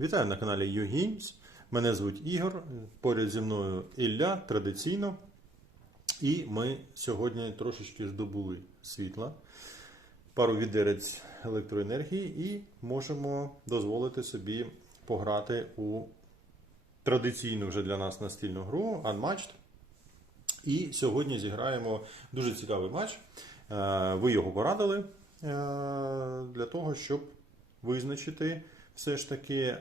Вітаю на каналі YouGames. Мене звуть Ігор. Поряд зі мною Ілля традиційно. І ми сьогодні трошечки здобули світла, пару відерець електроенергії і можемо дозволити собі пограти у традиційну вже для нас настільну гру Unmatched. І сьогодні зіграємо дуже цікавий матч. Е, Ви його порадили е, для того, щоб визначити все ж таки,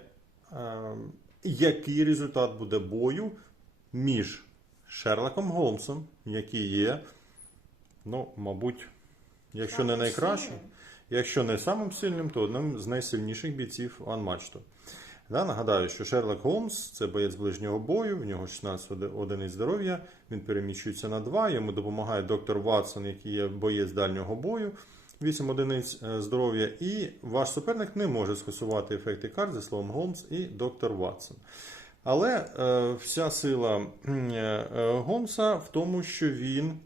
е, який результат буде бою між Шерлоком Голмсом, який є, ну, мабуть, якщо не найкращим, якщо не самим сильним, то одним з найсильніших бійців Unmatched. Да, нагадаю, що Шерлок Холмс це боєць ближнього бою, в нього 16 оди- одиниць здоров'я, він переміщується на 2, йому допомагає доктор Ватсон, який є боєць дальнього бою, 8 одиниць е, здоров'я, і ваш суперник не може скасувати ефекти карт зі словом Голмс і доктор Ватсон. Але е, вся сила е, Голмса в тому, що він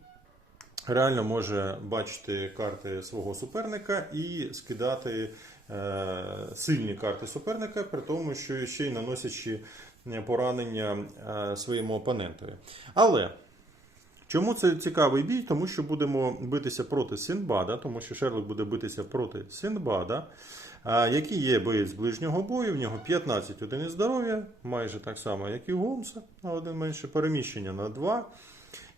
реально може бачити карти свого суперника і скидати сильні карти суперника, при тому, що ще й наносячи поранення своєму опонентові. Але чому це цікавий бій? Тому що будемо битися проти Синбада, тому що Шерлок буде битися проти Синбада. Який є боєць ближнього бою, в нього 15 одиниць здоров'я, майже так само, як і у Голмса, на один менше переміщення на 2.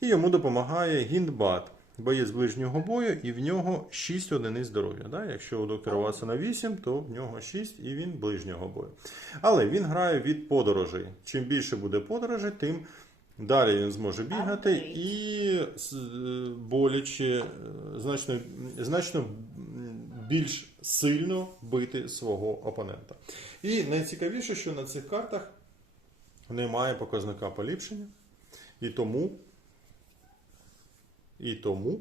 І йому допомагає Гіндбат, боєць ближнього бою, і в нього 6 одиниць здоров'я. Да? Якщо у доктора Ватсона 8, то в нього 6 і він ближнього бою. Але він грає від подорожей. Чим більше буде подорожей, тим далі він зможе бігати і е, боляче, е, значно, значно більш сильно бити свого опонента. І найцікавіше, що на цих картах немає показника поліпшення. І тому, і тому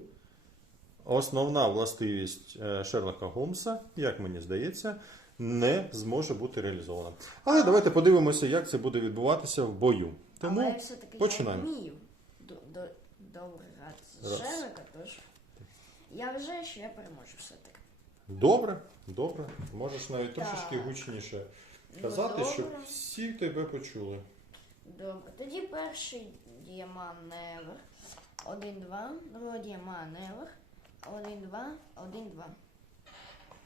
основна властивість е, Шерлока Голмса, як мені здається, не зможе бути реалізована. Але давайте подивимося, як це буде відбуватися в бою. Тому Але все-таки починаємо. я вмію до, до, добре грати з Раз. Шерлока, тож я вважаю, що я переможу все-таки. добре, добре. Можеш навіть Так. трошечки гучніше Ну, казати, щоб добре. всі тебе почули. Добре. Тоді перший діаманевр. 1-2. Другий діаманевр. 1-2. 1-2.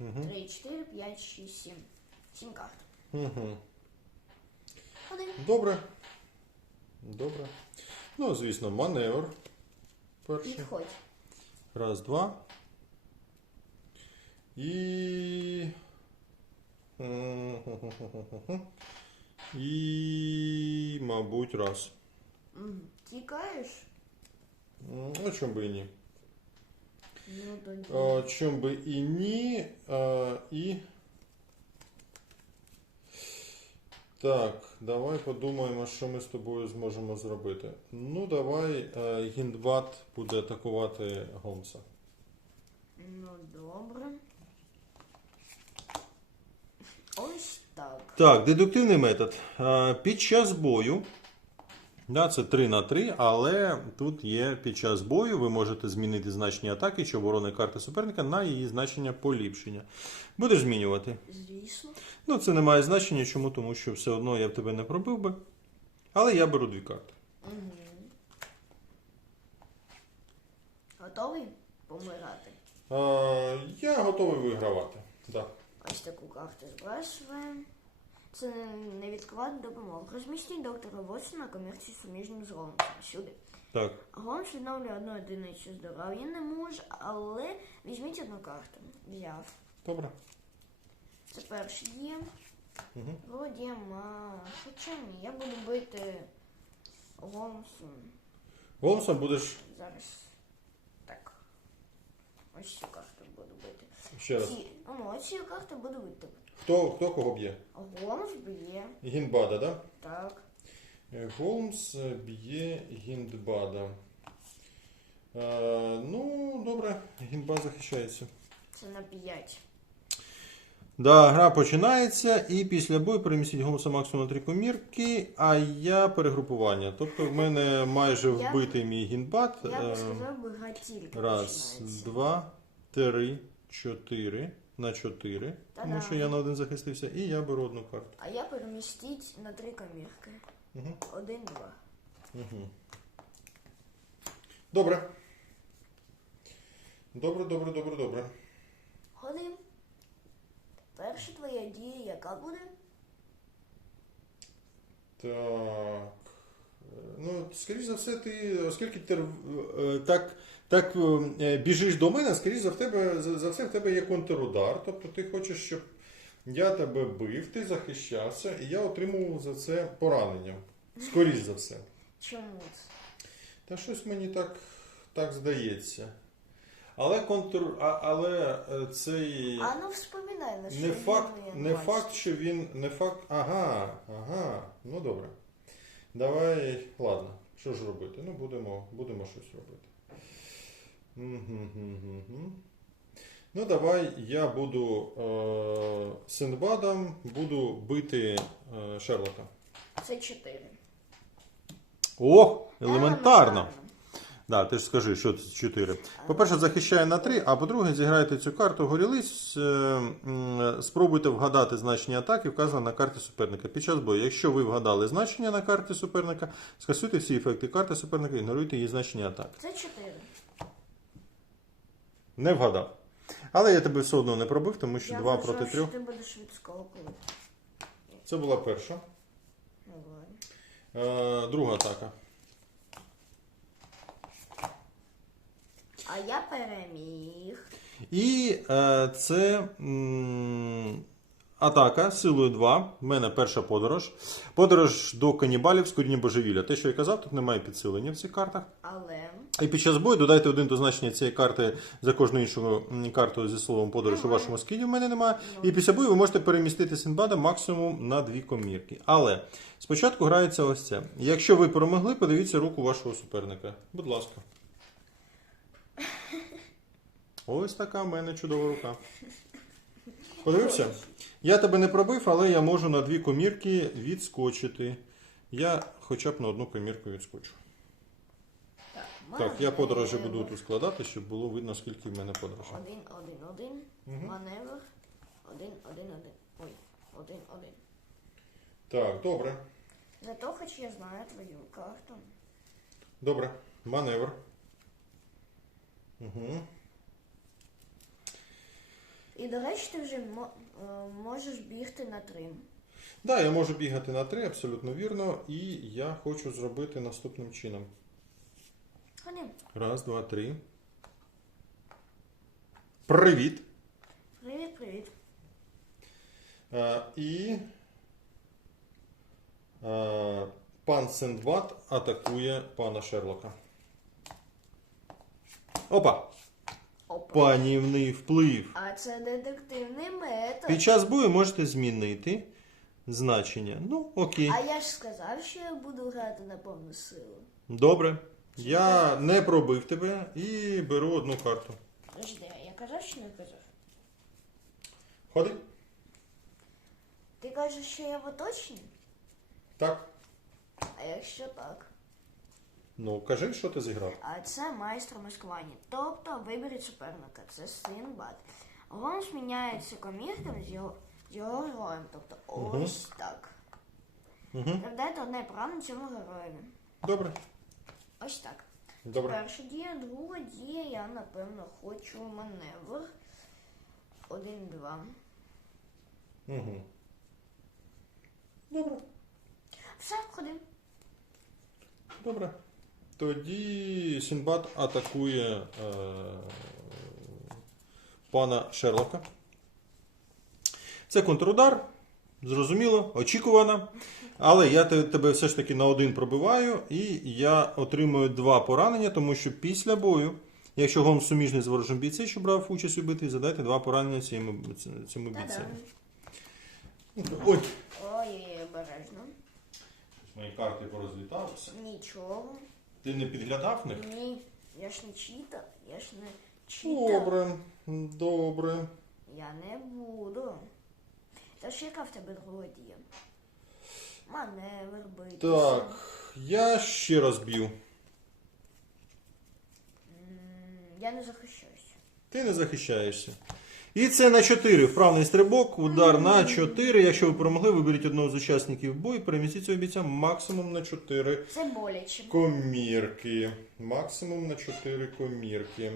Угу. 3, 4, 5, 6, 7. 7 карт. Угу. Один. Добре. Добре. Ну, звісно, маневр. Перший. Підходь. Раз, два. І. І, мабуть, раз. Мгм. Тікаєш? М, А чому би і ні? Ну тоді. А, чому би і ні? А, і. Так, давай подумаємо, що ми з тобою зможемо зробити. Ну, давай е, Гіндбат буде атакувати Гомса. Ну добре. Ось так. Так, дедуктивний метод. Е, Під час бою, да, це 3 на 3, але тут є під час бою, ви можете змінити значення атаки чи оборони карти суперника на її значення поліпшення. Будеш змінювати. Звісно. Ну, це не має значення, чому, тому що все одно я б тебе не пробив би. Але я беру дві карти. Угу. Готовий помирати? Е, я готовий вигравати. Да. Ось таку карту збрасуємо. Це невідкладна допомога. Розмістіть доктора Вотсона на комірці суміжним з Голмсом. Сюди. Так. Голмс відновлює одну одиницю здоров'я не може, але візьміть одну карту. Взяв. Добре. Це перший дієм. Угу. Другий хоча ні, я буду бити Голмсом. Голмсом будеш Зараз. Так. Ось цю карту буду бити. ще раз. Ці, ну, ось цю карту буду бити. Хто, хто кого б'є? Голмс б'є. Гінбада, да? Так. Е, Голмс е, б'є Гіндбада. Е, ну, добре, Гіндбад захищається. Це на 5. Да, гра починається, і після бою перемістіть Голмса максимум на три комірки, а я перегрупування. Тобто в мене майже вбитий мій гінбат. Я би Е, сказав би гра тільки Раз, починається. два, три, чотири, на 4, тому Та-дам. що я на один захистився, і я беру одну карту. А я перемістіть на три комірки. Угу. Один, два. Угу. Добре. Добре, добре, добре, добре. Ходим. Перша твоя дія яка буде? Так. Е, Ну, скоріш за все, ти, оскільки ти е, так, так е, біжиш до мене, скоріш за, тебе, за, все в тебе є контрудар. Тобто ти хочеш, щоб я тебе бив, ти захищався, і я отримував за це поранення. Скоріш за все. Чому це? Та щось мені так, так здається. Але контр, а, але е, цей. А ну вспоминай на що Не факт, не бачить. факт, що він. Не факт. Ага, ага. Ну добре. Давай, ладно, що ж робити? Ну, будемо, будемо щось робити. Ну, давай я буду е, Синдбадом, буду бити е, Шерлока. Це чотири. О, елементарно. Да, ти ж скажи, що це 4. По-перше, захищає на 3, а по-друге, зіграєте цю карту горілиць, е, спробуйте вгадати значення атаки, вказане на карті суперника. Під час бою, якщо ви вгадали значення на карті суперника, скасуйте всі ефекти карти суперника, ігноруйте її значення атаки. Це чотири. Не вгадав. Але я тебе все одно не пробив, тому що Я 2 вважав, проти що 3. ти будеш відскокувати. Це була перша. Е, друга атака. А я переміг. І е, це м, атака силою 2. В мене перша подорож. Подорож до канібалів з коріння божевілля. Те, що я казав, тут немає підсилення в цих картах. Але І під час бою додайте один до значення цієї карти за кожну іншу карту зі словом подорож у вашому скіді. В мене немає. І після бою ви можете перемістити Синбада максимум на дві комірки. Але спочатку грається ось це. Якщо ви перемогли, подивіться руку вашого суперника. Будь ласка. Ось така в мене чудова рука. Подивився? Я тебе не пробив, але я можу на дві комірки відскочити. Я хоча б на одну комірку відскочу. Так, я подорожі буду тут складати, щоб було видно, скільки в мене подорожей. Один, один, один. Маневр. Один, один, один. Ой, один, один. Так, добре. Зато хоч я знаю твою карту. Добре. Маневр. Угу. І до речі, ти вже мо- е, можеш бігти на три. Да, я можу бігати на три, абсолютно вірно. І я хочу зробити наступним чином. Ходім. Раз, два, три. Привіт. Привіт, привіт. Е, і е, пан Сендбад атакує пана Шерлока. Опа! Опа. Панівний вплив. А це детективний метод. Під час бою можете змінити значення. Ну, окей. А я ж сказав, що я буду грати на повну силу. Добре. Я не пробив тебе і беру одну карту. Жди, я казав чи не казав? Ходи. Ти кажеш, що я в оточенні? Так. А якщо так? Ну, кажи, що ти зіграв. А це майстер маскування. Тобто виберіть суперника. Це Синбад. Гонс міняється комірками з його, з його героєм. Тобто ось так. Угу. Завдайте одне право цьому героєві. Добре. Ось так. Добре. Перша дія, друга дія, я напевно хочу маневр. Один, два. Угу. Добре. Все, ходим. Добре. Тоді Сінбад атакує е, пана Шерлока. Це контрудар. Зрозуміло, очікувано. Але я тебе все ж таки на один пробиваю, і я отримую два поранення, тому що після бою, якщо гон суміжний з ворожим бійцем, що брав участь у битві, задайте два поранення цьому, цьому бійцю. Ой! Ой, обережно. Мої карти порозліталися. Нічого. Ти не підглядав в них? Ні, я ж не чита, я ж не чита. Добре, добре. Я не буду. Тож яка в тебе дія? Маневр битися. Так, я ще раз б'ю. Я не захищаюся. Ти не захищаєшся. І це на 4. Вправний стрибок, удар на 4. Якщо ви перемогли, виберіть одного з учасників бою, перемістіть цього бійця максимум на 4 Це боляче. комірки. Максимум на 4 комірки.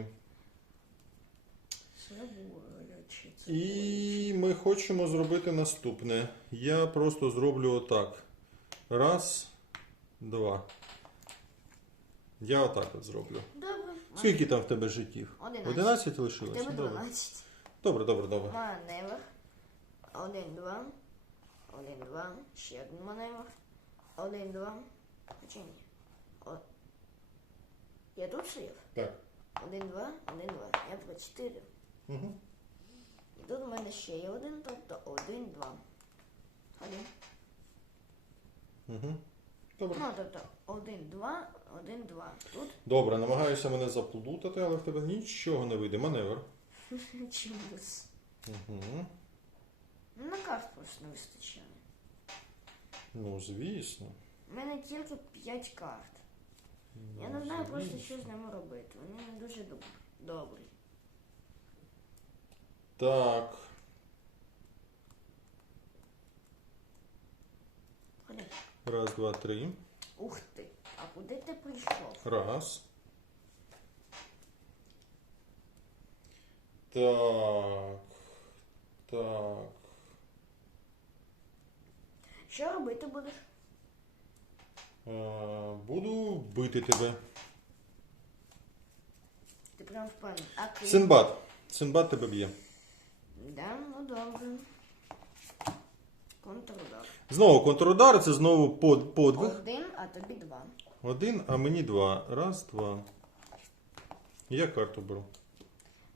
Це боляче. І ми хочемо зробити наступне. Я просто зроблю отак. Раз, два. Я отак от зроблю. Добре. Скільки там в тебе життів? Одинадцять. 11 У лишилося? тебе Добре. 12. Добре, добре, добре. Маневр. Один, два. Один, два. Ще один маневр. Один, два. Чи ні? О. Я тут сидів? Так. Один, два, один, два. Я два, чотири. Угу. Тут у мене ще є один, тобто один, два. Один. Угу. Добре. Ну, тобто один, два, один, два. Тут Добре, намагаюся мене заплутати, але в тебе нічого не вийде. Маневр. чомусь. Угу. Ну, на карт просто не вистачає. Ну, звісно. У мене тільки 5 карт. Я не знаю просто, що з ними робити. Вони не дуже доб- добрі. Так. Раз, два, три. Ух ти. А куди ти прийшов? Раз. Так. Так. Що робити будеш? Е, буду бити тебе. Ти прям впевнений. А ти? Синбад. Синбад тебе б'є. Да, ну добре. Контрудар. Знову контрудар, це знову под, подвиг. Один, а тобі два. Один, а мені два. Раз, два. Я карту беру.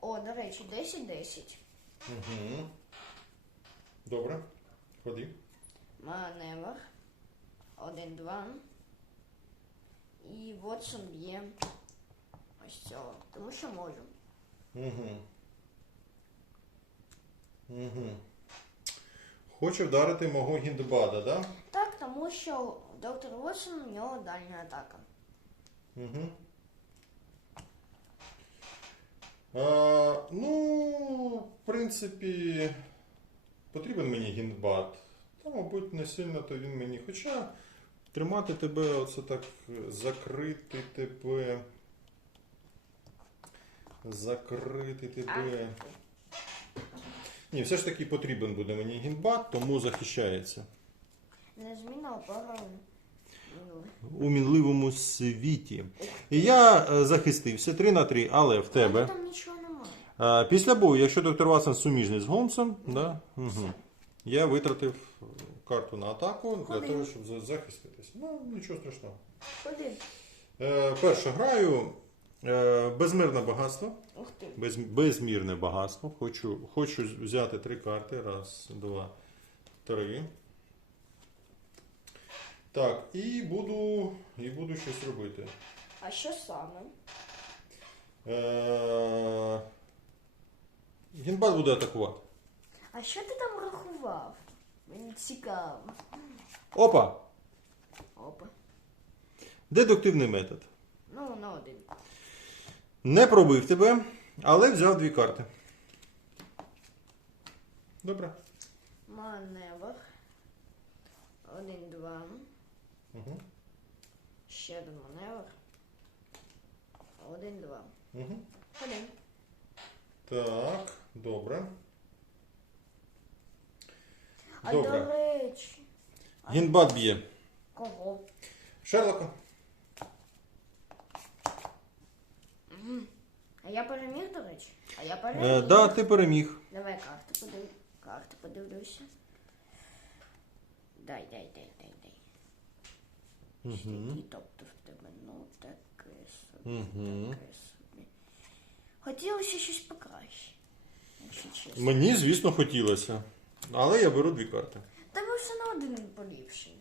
О, до речі, 10-10. Угу. Добре. Ходи. Маневр. Один, два. І Вотсон б'є ось цього. Тому що можу. Угу. Угу. Хоче вдарити мого гіндбада, да? Так, тому що доктор Вотсон у нього дальня атака. Угу. А, ну, в принципі, потрібен мені гіндбад. Та, мабуть, не сильно то він мені. Хоча тримати тебе, оце так, закрити тебе. Закрити тебе. Ні, все ж таки потрібен буде мені гіндбад, тому захищається. Незмінна опора минуле. У мінливому світі. І я е, захистився 3 на 3, але в тебе. Там нічого немає. Після бою, якщо доктор Ватсон суміжний з Голмсом, да, угу. я витратив е, карту на атаку для Ходи. того, щоб за- захиститись. Ну, нічого страшного. Ходи. Е, перше граю безмирне багатство. Ух ти. Без, безмірне багатство. Хочу, хочу взяти три карти. Раз, два, три. Так, і буду, і буду щось робити. А що саме? Е, Гінбад буде атакувати. А що ти там рахував? Мені цікаво. Опа! Опа. Дедуктивний метод. Ну, на один. Не пробив тебе, але взяв дві карти. Добре. Маневр. Один, два. Угу. Ще один маневр. Один, два. Угу. Один. Так, добре. А Добре. до речі. Гінбад б'є. Кого? Шерлока. А я переміг, до речі? А я Е, переміг. да, ти переміг. Давай карти подив... карти подивлюся. Дай, дай, дай, дай, дай. Угу. І тобто в тебе, ну таке собі, Мгм. таке собі. Хотілося щось покраще, якщо чесно. Мені, звісно, хотілося. Але я беру дві карти. Тебе все на один поліпший.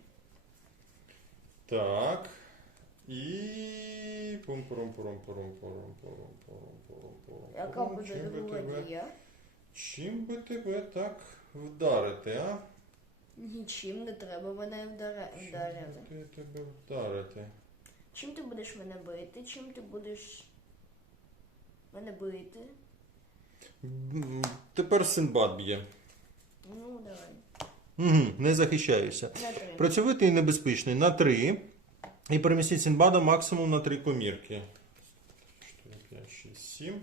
Так. І пум пум пум пум пум Яка буде друга дія? Чим би тебе так вдарити, а? Нічим не треба мене вдарити. Чим би тебе вдарити? Чим ти будеш мене бити? Чим ти будеш мене бити? Тепер Синбад б'є. Ну, давай. Угу, Не захищаєшся. Працьовитий і небезпечний. На три. І перемістіть Синбада максимум на 3 комірки. 4, 5, 6, 7.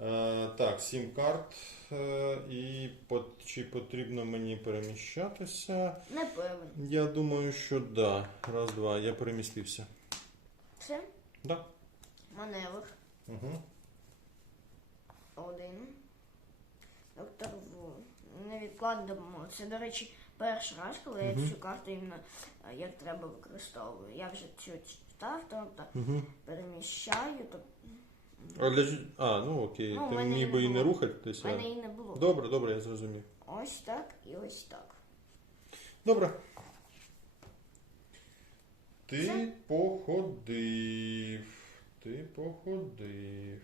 Е, так, 7 карт. Е, і чи потрібно мені переміщатися? Не певен. Я думаю, що да. Раз, два. Я перемістився. Все? Да. Маневр. Угу. Один. Доктор Ву. Невідкладно. Це, до речі, перший раз, коли я цю карту іменно е, як треба використовую. Я вже цю читав, тобто Угу. переміщаю, то А, для... а, ну окей. Ну, Ти мене міг би не і не рухатися. в мене і не було. Добре, добре, я зрозумів. Ось так і ось так. Добре. Ти Все? походив. Ти походив.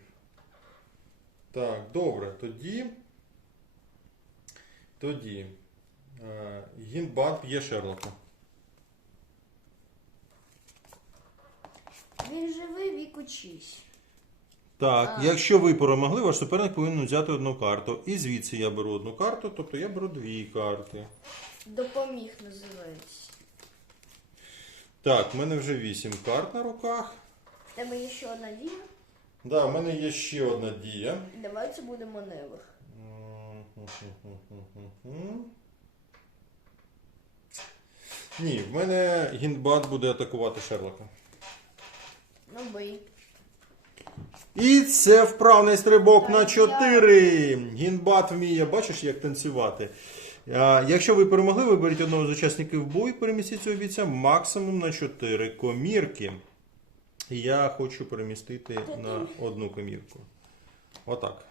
Так, добре, тоді. Тоді. Е, Гінбат б'є Шерлока. Він живий вік учись. Так, А. якщо ви перемогли, ваш суперник повинен взяти одну карту. І звідси я беру одну карту, тобто я беру дві карти. Допоміг називається. Так, в мене вже вісім карт на руках. В тебе є ще одна дія. Да, в мене є ще одна дія. Давай це буде маневр. Ні, в мене гіндбат буде атакувати Шерлока. Ну бий. І це вправний стрибок на я- 4. Гінбат вміє, бачиш, як танцювати. А, Якщо ви перемогли, виберіть одного з учасників бою, перемістіть цього бійця максимум на 4 комірки. Я хочу перемістити на одну комірку. Отак.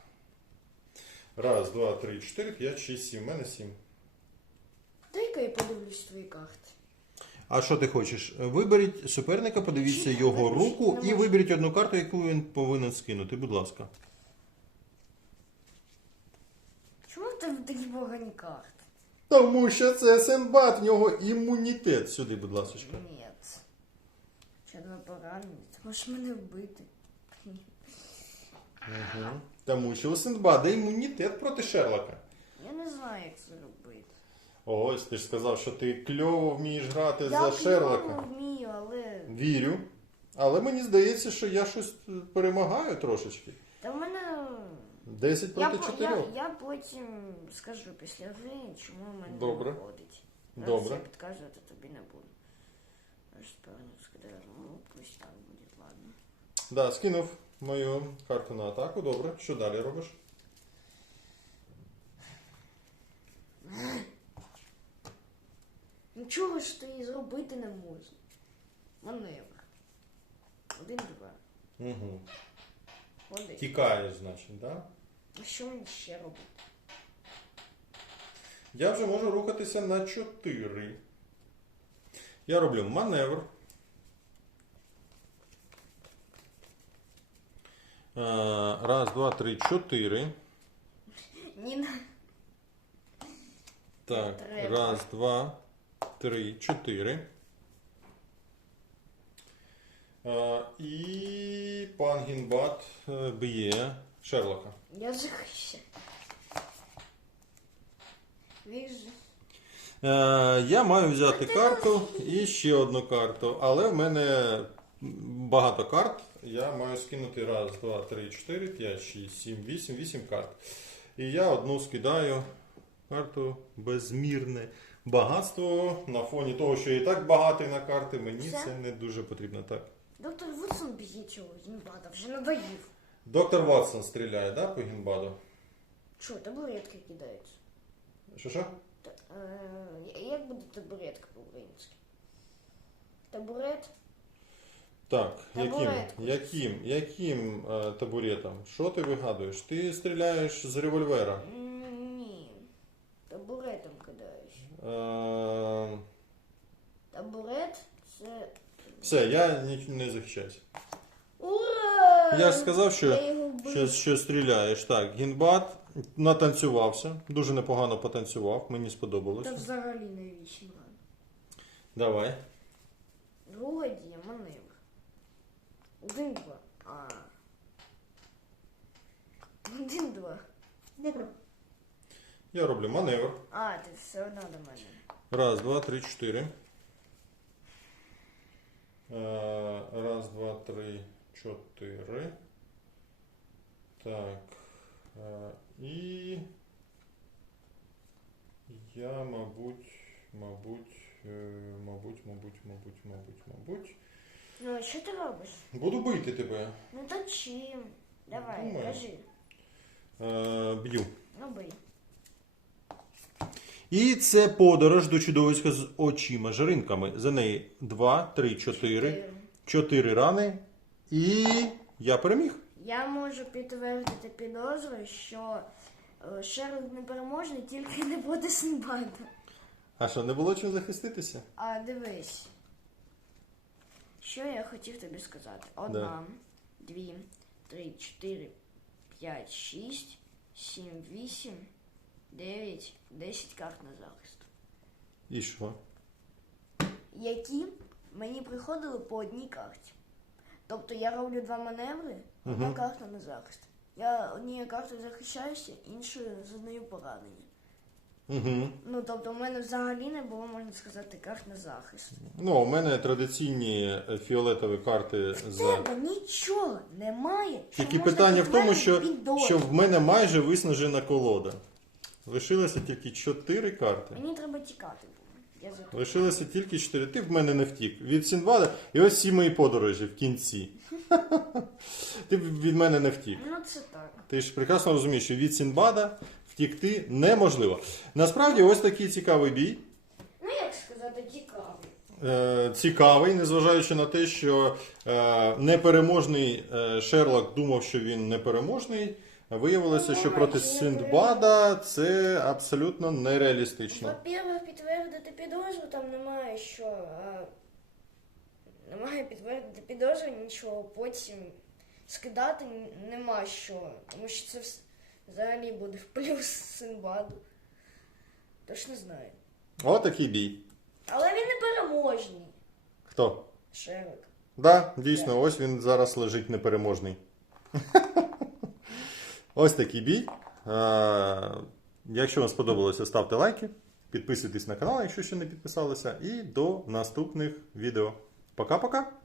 Раз, два, три, чотири, п'ять, шість, сім. У мене сім. Дай-ка я подивлюсь твої карти. А що ти хочеш? Виберіть суперника, подивіться його руку і виберіть одну карту, яку він повинен скинути. Будь ласка. Чому в тебе такі погані карти? Тому що це Сенбат, в нього імунітет. Сюди, будь ласка. Ні. Ще два поранені. Ти можеш мене вбити. Угу. Тому що у Синдбада імунітет проти Шерлока. Я не знаю, як це робити. Ось, ти ж сказав, що ти кльово вмієш грати Я за кльово Шерлока. вмію, але. Вірю. Але мені здається, що я щось перемагаю трошечки. Та в мене. 10 Я, проти по- 4. я, я потім скажу після гри, чому в мене Добре. не виходить. Зараз Добре. Я підказувати тобі не буду. Аж певно скидаю. Ну, пусть так буде, ладно. Да, скинув мою карту на атаку. Добре. Що далі робиш? Нічого ж ти зробити не можна. Маневр. Один-два. Угу. Один. Тікаєш, значить, да? А що мені ще робити? Я вже можу рухатися на 4. Я роблю маневр. Е, Раз, два, три, чотири. Ні, Так, Треба. раз, два, три, чотири. Е, І пан Гінбат е, б'є Шерлока. я захищу. Е, я маю взяти карту і ще одну карту, але в мене багато карт. Я маю скинути раз, два, три, чотири, п'ять, шість, сім, вісім, вісім карт. І я одну скидаю карту безмірне багатство. На фоні того, що я і так багатий на карти, мені Все? це не дуже потрібно. Так. Доктор Вудсон б'є цього гімбата, вже надоїв. Доктор Ватсон стріляє, да, по гінбаду? Що, табуретки кидаються? Що що? Та, е, як буде табуретка по-українськи? Табурет? Так, яким, Табурет. яким, яким е, табуретом? Що ти вигадуєш? Ти стріляєш з револьвера. М, Ні. Табуретом. Е, Табурет це. все, я ні- не захищаюся. Ура! Я ж сказав, що, Я його вбив. що, що стріляєш. Так, гінбат натанцювався, дуже непогано потанцював, мені Та взагалі на 8. Давай. Друга дія маневр. Один-два. А. Один-два. Я роблю маневр. А, ти все одно до мене. Раз, два, три, чотири. Раз, два, три, чотири. Так. І я, мабуть, мабуть, мабуть, мабуть, мабуть, мабуть, мабуть. Ну, а що ти робиш? Буду бити тебе. Ну то чим? Давай, Думаю. кажи. Е, Б'ю. Ну бий. І це подорож до чудовиська з очима жаринками. За неї два, три, чотири. Ти- Чотири рани. І я переміг. Я можу підтвердити підозру, що е, Шерлок непереможний тільки не буде Синбада. А що, не було чим захиститися? А дивись. Що я хотів тобі сказати? Одна, дві, три, чотири, п'ять, шість, сім, вісім, дев'ять, десять карт на захист. І що? Які мені приходили по одній карті. Тобто я роблю два маневри, одна Мгм. карта на захист. Я однією картою захищаюся, іншою зазнаю поранення. Угу. Ну, тобто, в мене взагалі не було, можна сказати, карт на захист. Ну, у мене традиційні е, фіолетові карти В за. тебе нічого немає. що Тільки можна питання в тому, що, що в мене майже виснажена колода. Лишилося тільки чотири карти. Мені треба тікати. Я за... Лишилося тільки чотири. Ти в мене не втік. Від Сінбада і ось всі мої подорожі в кінці. Ти б від мене не втік. Ну, це так. Ти ж прекрасно розумієш, що від Сінбада втікти неможливо. Насправді, ось такий цікавий бій. Ну, як сказати, цікаво. Е, цікавий, незважаючи на те, що е, непереможний е, Шерлок думав, що він непереможний. Виявилося, що проти Синдбада це абсолютно нереалістично. По-перше, підтвердити підозру там немає що. Немає підтвердити підозру, нічого. Потім скидати нема що. Тому що це взагалі буде в плюс Синбаду. Тож не знаю. О, такий бій. Але він не переможний. Хто? Шерлок. Да, дійсно, ось він зараз лежить непереможний. Ось такий бій. Е, Якщо вам сподобалося, ставте лайки, підписуйтесь на канал, якщо ще не підписалися, і до наступних відео. Пока-пока!